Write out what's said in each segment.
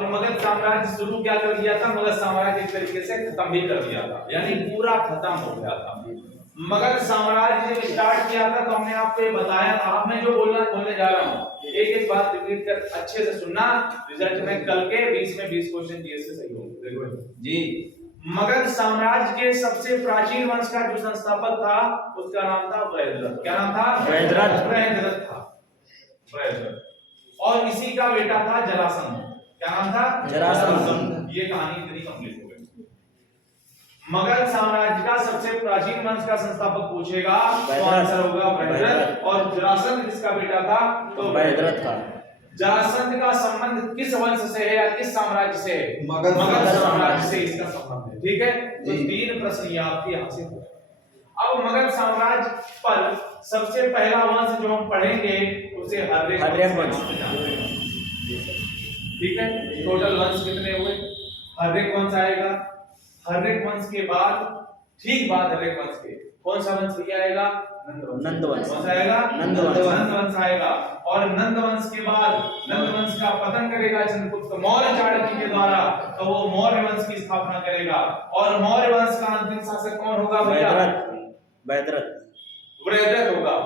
और मगध साम्राज्य शुरू क्या कर दिया था, मगध साम्राज्य एक तरीके से खत्म भी कर दिया था, यानी पूरा खत्म हो गया था। मगध साम्राज्य जब स्टार्ट किया था तो हमने आपको ये बताया था, आपने जो बोलने जा रहा हूँ एक एक बात रिपीट कर अच्छे से सुनना, रिजल्ट में कल के 20 में 20 क्वेश्चन जीएस से सही होंगे। देखो जी, मगध साम्राज्य के सबसे प्राचीन वंश का जो संस्थापक था उसका नाम था वैद्रथ। क्या नाम था? वैद्रथ था, वैद्रथ। और इसी का बेटा था जरासंध। क्या नाम था? जरासंध। ये कहानी इतनी कंप्लीट हो गई। मगध साम्राज्य का सबसे प्राचीन वंश का संस्थापक पूछेगा तो आंसर होगा वैद्रथ। और जरासंध किसका बेटा था? तो वैद्रथ था। जरासंध का संबंध किस वंश से है या किस साम्राज्य से है? मगध साम्राज्य से इसका संबंध है। ठीक है, तो 3 प्रश्न ये आपके यहाँ से हो। अब मगध साम्राज्य पर सबसे पहला वंश जो हम पढ़ेंगे उसे हर्यक वंश। ठीक है, टोटल वंश कितने हुए? हर्यक वंश आएगा। हर्यक वंश के बाद ठीक बाद हर्यक वंश के कौन सा वंश आएगा? नंद वंश। कौन सा आएगा? नंद वंश आएगा। और नंद वंश के बाद नंद वंश का पतन करेगा चंद्रगुप्त मौर्य चाणक्य के द्वारा, तो वो मौर्य वंश की स्थापना करेगा। और मौर्य वंश का अंतिम शासक कौन होगा भैया? वैद्रथ होगा।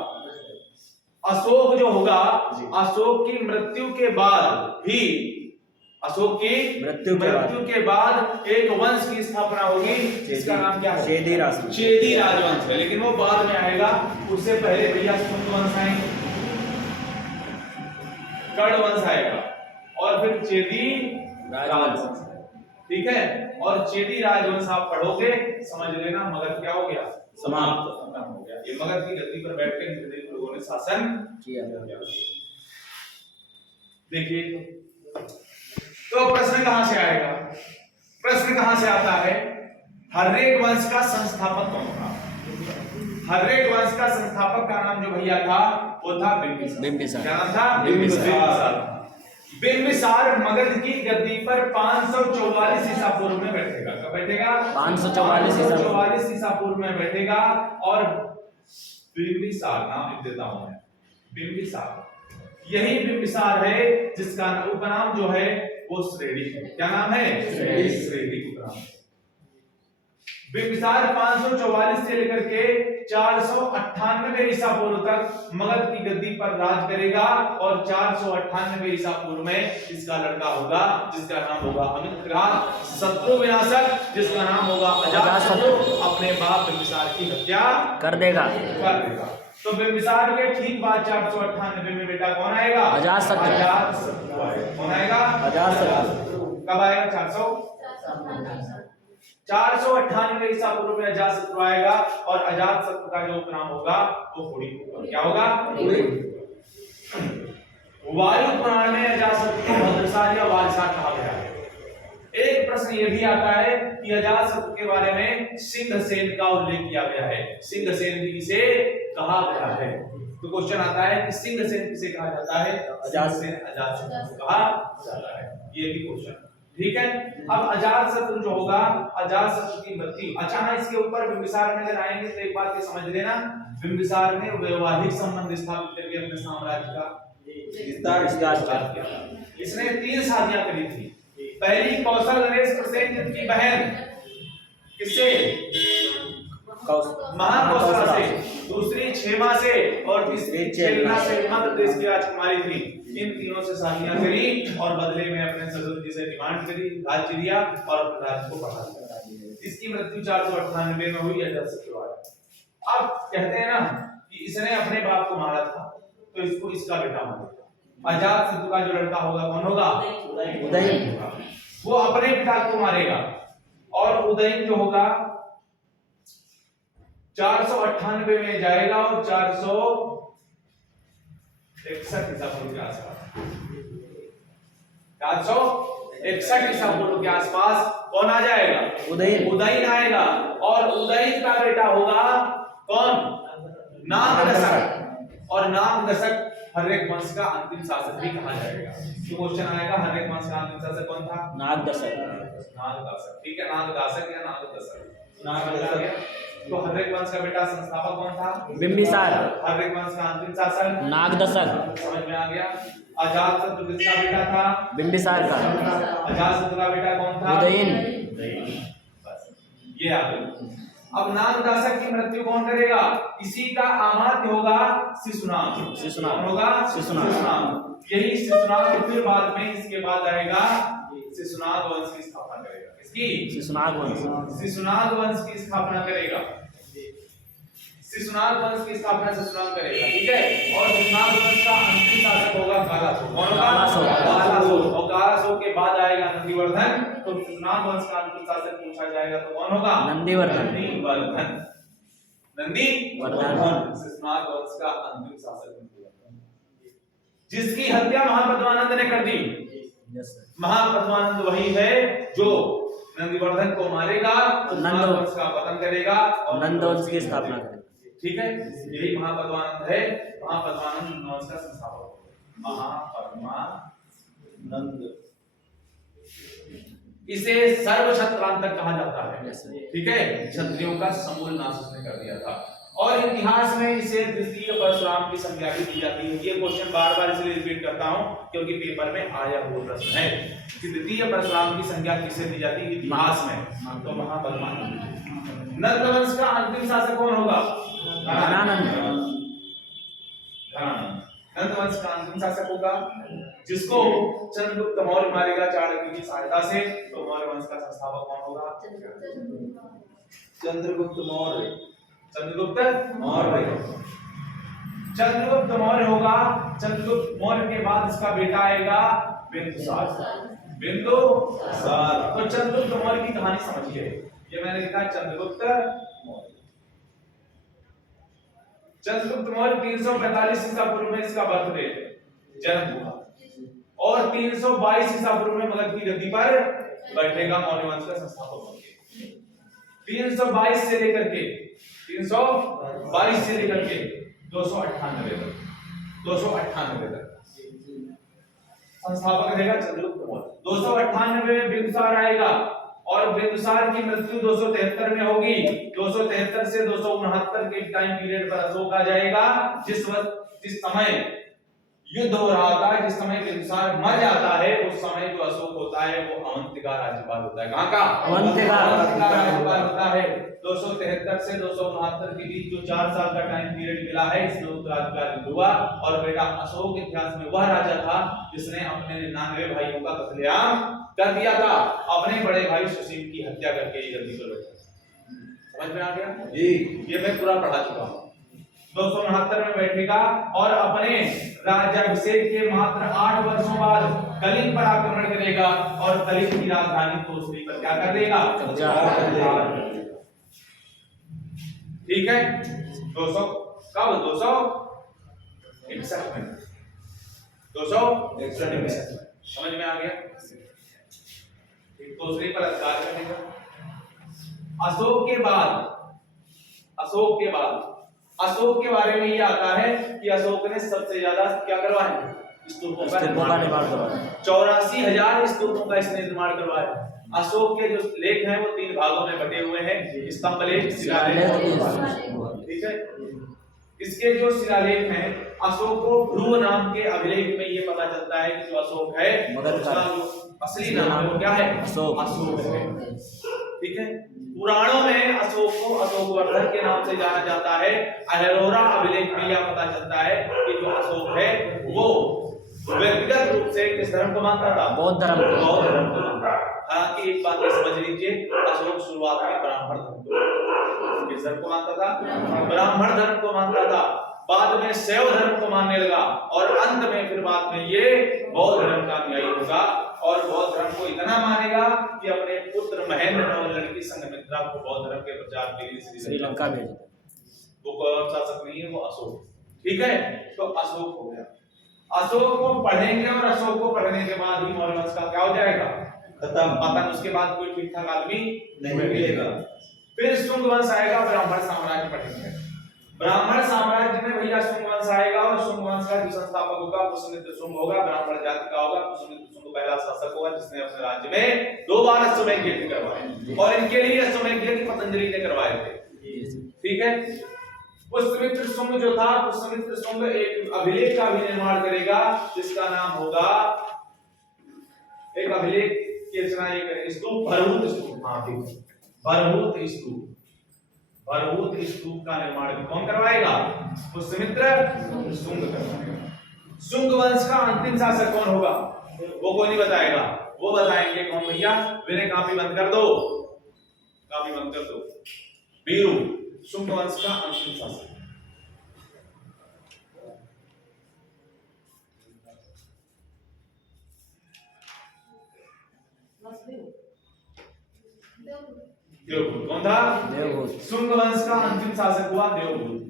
अशोक जो होगा, अशोक की मृत्यु के बाद भी, अशोक की मृत्यु के बाद एक वंश की स्थापना होगी जिसका नाम क्या है? चेदी राजवंश है, लेकिन वो बाद में आएगा। उससे पहले भैया सुंद वंश आएंगे, कर्ण वंश आएगा और फिर चेदी राजवंश। ठीक है, और चेदी राजवंश आप पढ़ोगे समझ लेना मगध क्या हो गया? समाप्त, खत्म हो गया। ये मगध की गद्दी पर बैठ के लोगों ने शासन किया। देखिए तो प्रश्न कहां से आएगा? प्रश्न कहां से आता है? हर्यक वंश का संस्थापक कौन था? हर्यक वंश का संस्थापक का नाम जो भैया था वो था बिंबिसार। क्या नाम था? बिंबिसार। बिंबिसार मगध की गद्दी पर 544 ईसा पूर्व में बैठेगा। कब बैठेगा? 544 ईसा पूर्व में बैठेगा। और बिंबिसार नाम लिख देता हूं मैं, बिंबिसार, यही बिंबिसार है जिसका उपनाम जो है वो श्रेणी है। क्या नाम है? श्रेणी उपनाम। बिंबिसार 544 से लेकर के 498 ईसा पूर्व तक मगध की गद्दी पर राज करेगा। और 498 ईसा पूर्व में इसका लड़का होगा जिसका नाम होगा अमित्रघात, शत्रु विनाशक, जिसका नाम होगा अजातशत्रु। अपने बाप बिंबिसार की हत्या कर देगा। तो बिंबिसार के ठीक बाद 498 में बेटा कौन आएगा? अजातशत्रु। कौन आएगा? अजातशत्रु। कब आएगा? 498 ईसा पूर्व में अजातशत्रु आएगा। और अजातशत्रु का जो उपनाम होगा वो हुड़ी होगा। क्या होगा? वायु पुराण में अजातशत्रु को भद्रसार या वारसार कहा गया है। एक प्रश्न ये भी आता है कि अजातशत्रु के बारे में सिंहसेन का उल्लेख किया गया है। सिंहसेन भी इसे कहा गया है। तो क्वेश्चन आता है कि सिंहसेन किसे कहा जाता है? अजातशत्रु कहा जाता है। ये भी क्वेश्चन। ठीक है, अब अजातशत्रु जो होगा, अजातशत्रु की मृत्यु, अच्छा हाँ, इसके ऊपर बिंबिसार में अगर आएंगे तो एक बात ये समझ लेना, बिंबिसार ने वैवाहिक संबंध स्थापित करके अपने साम्राज्य का विस्तार किया। इसने 3 शादियां करी थी। पहली कौशल नरेश प्रसेन जिनकी बहन किससे? महाकौशला से, दूसरी क्षेमा से और तीसरी चेलना से मध्य प्रदेश की राजकुमारी थी। इन तीनों से शादियां करी और बदले में अपने ससुर जी से डिमांड करी, राज्य दिया और अपने राज्य को बढ़ा दिया। इसकी मृत्यु 498 में हुई अजातशत्रु आया। अब कहते हैं ना कि इसने अपने बाप को मारा था तो इसको इसका बेटा मारेगा। अजातशत्रु का जो लड़का होगा कौन होगा? उदयन। वो अपने पिता को मारेगा। और उदयन जो होगा 498 में जाएगा और 461 ईसा पूर्व के आसपास, 461 ईसा पूर्व के आसपास कौन आ जाएगा? उदयन आएगा। और उदयन का बेटा होगा कौन? नागदशक। और नागदशक हर्यक वंश का अंतिम शासक भी कहा जाएगा। तो क्वेश्चन आएगा हर्यक वंश का अंतिम शासक कौन था? नागदशक। ठीक है, नागदशक या नागदशक। तो हर्यक वंश का बेटा संस्थापक कौन था? बिंबिसार। हर्यक वंश का अंतिम शासक नागदशक। समझ में आ गया? अजातशत्रु किसका बेटा था? बिंबिसार का। अजातशत्रु का बेटा कौन था? उदयन। ये आ गई। अब नागदासक की मृत्यु कौन करेगा? इसी का अमात्य होगा शिशुनाग। शिशुनाग होगा शिशुनाग। यही शिशुनाग फिर बाद में इसके बाद आएगा शिशुनाग वंश की स्थापना करेगा। इसकी शिशुनाग वंश। शिशुनाग वंश की स्थापना करेगा। शिशुनाग वंश की स्थापना शिशुनाग करेगा, ठीक है। और शिशुनाग वंश का अंतिम शासक होगा कालासोक। कौन होगा? कालासोक। और कालासोक के बाद आएगा नंदीवर्धन। तो शिशुनाग वंश का अंतिम शासक पूछा जाएगा तो कौन होगा? नंदीवर्धन। नंदीवर्धन शिशुनाग वंश का अंतिम शासक नंदीवर्धन, जिसकी हत्या महापद्मानंद ने कर दी। महापद्मानंद वही है जो नंदीवर्धन को मारेगा, शिशुनाग वंश का पतन करेगा और नंद वंश की स्थापना करेगा। ठीक है, यही महापद्मानंद है। महापद्मानंद वंश का संस्थापक महापद्मानंद। इसे सर्वक्षत्रांतक कहा जाता है, ठीक है। क्षत्रियों का समूल नाश उसने कर दिया था। और इतिहास में इसे द्वितीय परशुराम की संज्ञा भी दी जाती है। ये क्वेश्चन बार बार इसलिए रिपीट करता हूं क्योंकि पेपर में आया हुआ प्रश्न है कि द्वितीय परशुराम की संज्ञा किसे दी जाती है इतिहास में, तो महापद्मानंद। नंद वंश का अंतिम शासक कौन होगा? धनानंद। नंद वंश का अंतिम शासक होगा जिसको चंद्रगुप्त मौर्य मारेगा चाणक्य की सहायता से। तो मौर्य वंश का संस्थापक कौन होगा? चंद्रगुप्त मौर्य। चंद्रगुप्त मौर्य। चंद्रगुप्त मौर्य होगा। चंद्रगुप्त मौर्य के बाद इसका बेटा आएगा बिंदुसार। बिंदुसार। तो चंद्रगुप्त मौर्य की कहानी समझिए। ये मैंने लिखा चंद्रगुप्त मौर्य। चंद्रगुप्त मौर्य 345 ईसा पूर्व में इसका बर्थडे जन्म हुआ और 322 ईसा पूर्व में मगध की गद्दी पर बैठेगा मौर्य वंश का संस्थापक बनके। 322 से लेकर के 322 से लेकर के 298 तक 298 तक संस्थापक रहेगा चंद्रगुप्त मौर्य। 298 में बिंदुसार आएगा और बिंदुसार की मृत्यु 273 में होगी। 273 से 269 के टाइम पीरियड पर अशोक आ जाएगा। जिस समय युद्ध हो रहा था, जिस समय बिंदुसार मर जाता है, उस समय जो अशोक होता है वो अवंती का राज्यपाल होता है। कहां का? अवंती का राज्यपाल होता है। 273 से 269 के बीच जो 4 साल का टाइम पीरियड मिला है, इसमें उत्तराधिकारी हुआ। और बेटा अशोक इतिहास में वह राजा था जिसने अपने 99 भाइयों का कत्लेआम कर दिया था। अपने बड़े भाई सुशील की हत्या करके ये गद्दी पर बैठा। समझ में आ गया जी? ये मैं पूरा पढ़ा चुका हूं। 269 में बैठेगा और अपने राज्याभिषेक के मात्र 8 वर्षों बाद कलिंग पर आक्रमण करेगा और कलिंग की राजधानी तोसरी पर क्या कर देगा? ठीक है। 200 कब? 261 में। 261 में। समझ में आ गया? तोसरी पर अधिकार करेगा। अशोक के बारे में ये आता है कि अशोक ने सबसे ज्यादा क्या करवाया? स्तूपों का निर्माण करवाया। 84,000 स्तूपों का इसने निर्माण करवाया। अशोक के जो लेख हैं वो 3 भागों में बटे हुए हैं, स्तंभ लेख, शिलालेख। ठीक है। इसके जो शिलालेख हैं, अशोक को ध्रुव नाम के अभिलेख में ये पता चलता है कि जो अशोक है उसका जो असली नाम वो क्या है? अशोक है। ठीक है। पुराणों में अशोक को अशोकवर्धन के नाम से जाना जाता है। अहरोरा अभिलेख में यह पता चलता है कि जो अशोक है वो व्यक्तिगत रूप से किस धर्म को मानता था? बौद्ध धर्म को मानता। हालांकि एक बात समझ लीजिए, अशोक शुरुआत में ब्राह्मण धर्म को किस धर्म को मानता था? ब्राह्मण धर्म को मानता था। बाद में शैव धर्म को मानने लगा और अंत में फिर बाद में ये बौद्ध धर्म का अनुयायी होगा और बौद्ध धर्म को इतना मानेगा कि अपने पुत्र महेंद्र और लड़की संघमित्रा को बौद्ध धर्म के प्रचार के लिए श्रीलंका भेज दिया। वो कौन सा शासक नहीं है? वो अशोक। ठीक है। तो अशोक हो गया। अशोक को पढ़ेंगे और अशोक को पढ़ने के बाद ही मौर्य वंश का क्या हो जाएगा? खत्म। पतन। उसके बाद कोई ठीक ठाक आदमी नहीं मिलेगा। फिर शुंग वंश आएगा, ब्राह्मण साम्राज्य पढ़ेंगे। ब्राह्मण साम्राज्य में भैया शुंग वंश आएगा और शुंग वंश का जो संस्थापक होगा पुष्यमित्र शुंग होगा। ब्राह्मण जाति का होगा। पुष्यमित्र शुंग पहला शासक होगा जिसने अपने राज्य में 2 बार अश्वमेध यज्ञ करवाए और इनके लिए अश्वमेध यज्ञ पतंजलि ने करवाए थे। ठीक है। पुष्यमित्र शुंग जो था, पुष्यमित्र शुंग एक अभिलेख का भी निर्माण करेगा जिसका नाम होगा, एक अभिलेख की रचना ये करेगा, स्तूप, भरभूत स्तूप। हाँ ठीक है, भरभूत स्तूप, भरभूत स्तूप का निर्माण कौन करवाएगा? पुष्यमित्र शुंग करवाएगा। शुंग वंश का अंतिम शासक कौन होगा? वो कोई नहीं बताएगा, वो बताएंगे कौन भैया? विनय कापी बंद कर दो, कापी बंद कर दो। वीरू शुंग वंश का अंतिम शासक। देवभूत कौन था? देवभूत। शुंग वंश का अंतिम शासक हुआ देवभूत।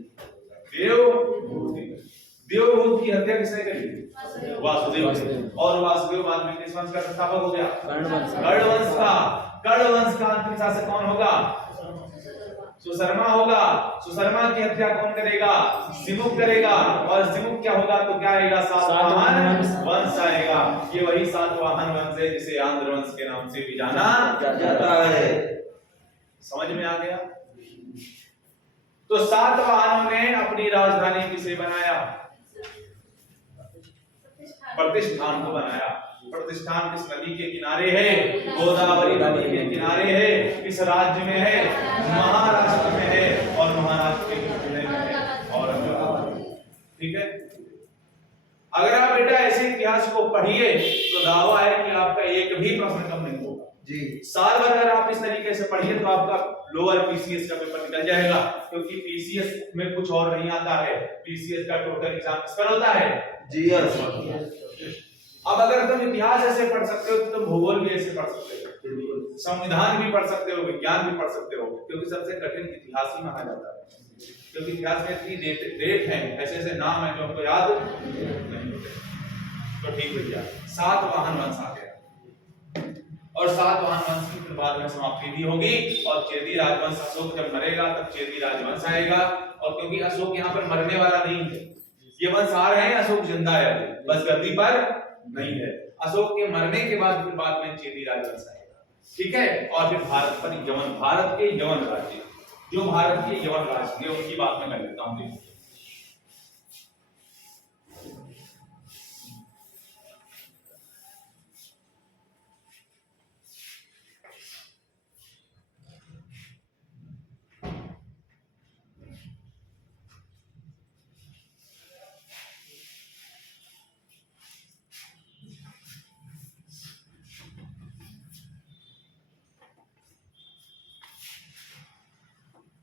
देवभूत, देवभूत की हत्या किसने करी? वासुदेव ने। और वासुदेव बाद में किस वंश का संस्थापक हो गया? कर्ण वंश। कर्ण वंश का। कर्ण वंश का अंतिम शासक कौन होगा? सुशर्मा होगा। सुशर्मा की हत्या कौन करेगा? सिमुक करेगा। और सिमुक क्या होगा तो क्या आएगा? सातवाहन वंश आएगा। ये वही सातवाहन वंश है जिसे आंध्र वंश के नाम से भी जाना जाता है। समझ में आ गया? तो सातवाहनों ने अपनी राजधानी किसे बनाया? प्रतिष्ठान को बनाया। प्रतिष्ठान किस नदी के किनारे है? गोदावरी नदी के किनारे है। किस राज्य में है? महाराष्ट्र में है। और महाराष्ट्र के जिले में है औरंगाबाद। ठीक है, अगर आप बेटा ऐसे इतिहास को पढ़िए तो दावा है कि आपका एक भी प्रश्न कम नहीं होगा जी। साल भर अगर आप इस तरीके से पढ़िए तो आपका लोअर पीसीएस का पेपर निकल जाएगा, क्योंकि पीसीएस में कुछ और नहीं आता है। पीसीएस का टोटल एग्जाम किस पर होता है? जीएस। अब अगर तुम इतिहास ऐसे पढ़ सकते हो तो तुम भूगोल भी ऐसे पढ़ सकते हो, संविधान भी पढ़ सकते हो, विज्ञान भी पढ़ सकते हो, क्योंकि सबसे कठिन इतिहास ही माना जाता है। क्योंकि इतिहास में इतनी डेट है, ऐसे ऐसे नाम है जो हमको याद नहीं होते। तो ठीक भैया, सातवाहन वंश आ गया और सातवाहन वंश की फिर बाद में समाप्ति भी होगी और चेदी राजवंश, अशोक जब मरेगा तब चेदी राजवंश आएगा। और क्योंकि अशोक यहाँ पर मरने वाला नहीं है, ये वंश आ रहे हैं, अशोक जिंदा है, बस गद्दी पर नहीं है। अशोक के मरने के बाद फिर बाद में चेदी राजवंश आएगा। ठीक है, और फिर भारत पर यवन, भारत के यवन राज्य, जो भारत के यवन राज्य उनकी बात में कर लेता हूं।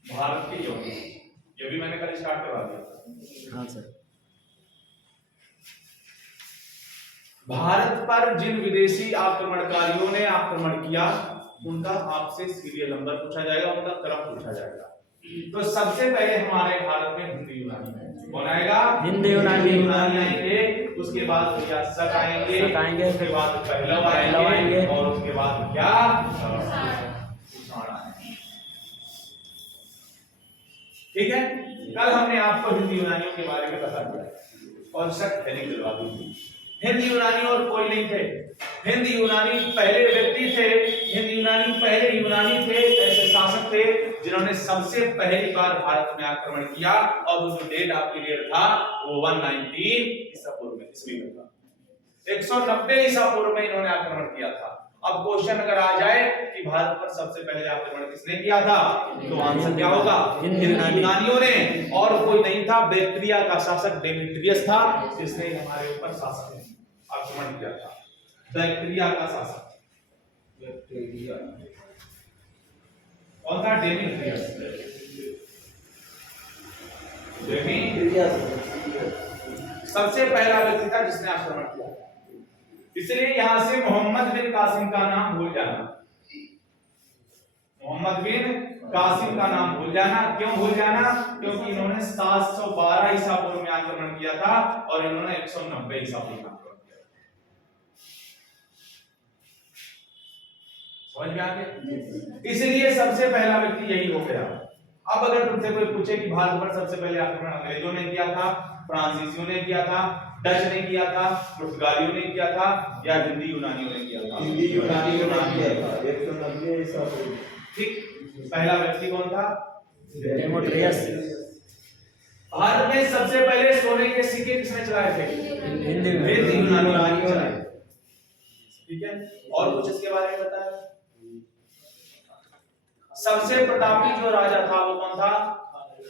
भारत के यवन, ये भी मैंने कल स्टार्ट करवा दिया। हाँ सर। भारत पर जिन विदेशी आक्रमणकारियों ने आक्रमण किया उनका आपसे सीरियल नंबर पूछा जाएगा, उनका क्रम पूछा जाएगा। तो सबसे पहले हमारे भारत में हिंदी यूनानी है, कौन आएगा? हिंदी यूनानी आएंगे, उसके बाद शक आएंगे, उसके बाद पहलव आएंगे और उसके बाद क्या? ठीक है, कल हमने आपको हिंदी यूनानियों के बारे में बता दिया और शक पहले दिलवा दी। हिंदी यूनानी और कोई नहीं थे, हिंदी यूनानी पहले व्यक्ति थे, हिंदी यूनानी पहले यूनानी थे, ऐसे शासक थे जिन्होंने सबसे पहली बार भारत में आक्रमण किया। और जो डेट ऑफ पीरियड था वो 119 ईसा पूर्व में, ईस्वी में था। 190 ईसा पूर्व में इन्होंने आक्रमण किया था। अब क्वेश्चन अगर आ जाए कि भारत पर सबसे पहले आक्रमण किसने किया था, तो आंसर क्या होगा? हिंदी यूनानियों ने। और कोई नहीं था, बैक्ट्रिया का शासक डेमेट्रियस था जिसने हमारे ऊपर शासन आक्रमण किया था। बैक्ट्रिया का शासक, बैक्ट्रिया कौन था? डेमेट्रियस। सबसे पहला व्यक्ति था जिसने आक्रमण किया। इसलिए यहां से मोहम्मद बिन कासिम का नाम भूल जाना, मोहम्मद बिन कासिम का नाम भूल जाना। क्यों भूल जाना? क्योंकि इन्होंने 712 ईसा पूर्व में आक्रमण किया था और इन्होंने 190 ईसा पूर्व में आक्रमण किया। समझ में आ गया? इसलिए सबसे पहला व्यक्ति यही हो गया। अब अगर तुमसे कोई पूछे कि भारत पर सबसे पहले आक्रमण अंग्रेजों ने किया था, फ्रांसीसियों ने किया था, डच ने किया था, पुर्तगालियों ने किया था या हिंदी यूनानियों ने किया था? हिंदी यूनानियों ने किया था 190 ईसा पूर्व। ठीक, पहला व्यक्ति कौन था? डेमेट्रियस। भारत में सबसे पहले सोने के सिक्के किसने चलाए थे? हिंदी में। वेद यूनानियों ने। ठीक है, और कुछ इसके बारे में बताया? सबसे प्रतापी जो राजा था वो कौन था?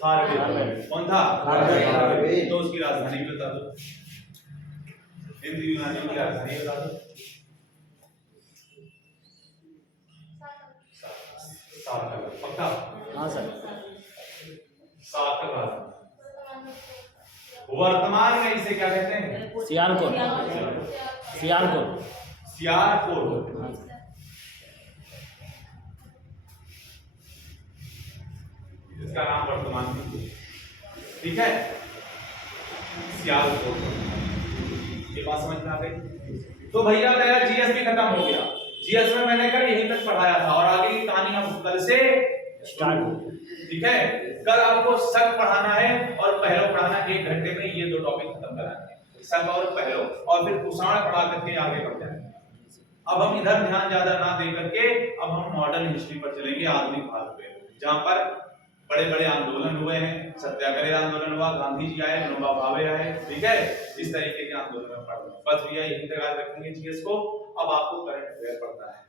खारवेद। कौन था? खारवेद। तो उसकी राजधानी भी बता दो, हिंदी यूनानियों की राजधानी बता दो। पक्का? हाँ सर। सातवाहन। वर्तमान में इसे क्या कहते हैं? सियालकोट। सियालकोट। सियालकोट। हाँ सर। इसका नाम वर्तमान में, ठीक है, सियालकोट। ये बात समझ में आ गई? तो भैया मेरा जीएस भी खत्म हो गया। जीएस में मैंने कल यहीं तक पढ़ाया था और आगे की कहानी हम कल से स्टार्ट। ठीक है, कल आपको शक पढ़ाना है और पहलो पढ़ाना। 1 घंटे में ये 2 टॉपिक खत्म कराने हैं, शक और पहलो, और फिर कुषाण पढ़ा करके आगे बढ़ जाएंगे। अब हम इधर ध्यान ज्यादा ना दे करके अब हम मॉडर्न हिस्ट्री पर चलेंगे, आधुनिक भारत पे, जहां पर बड़े बड़े आंदोलन हुए हैं। सत्याग्रह आंदोलन हुआ, गांधी जी आए, विनोबा भावे आए, ठीक है, इस तरीके के आंदोलन में पढ़ बस भैया यही तैयार रखेंगे जीएस को। अब आपको करंट अफेयर पढ़ना है।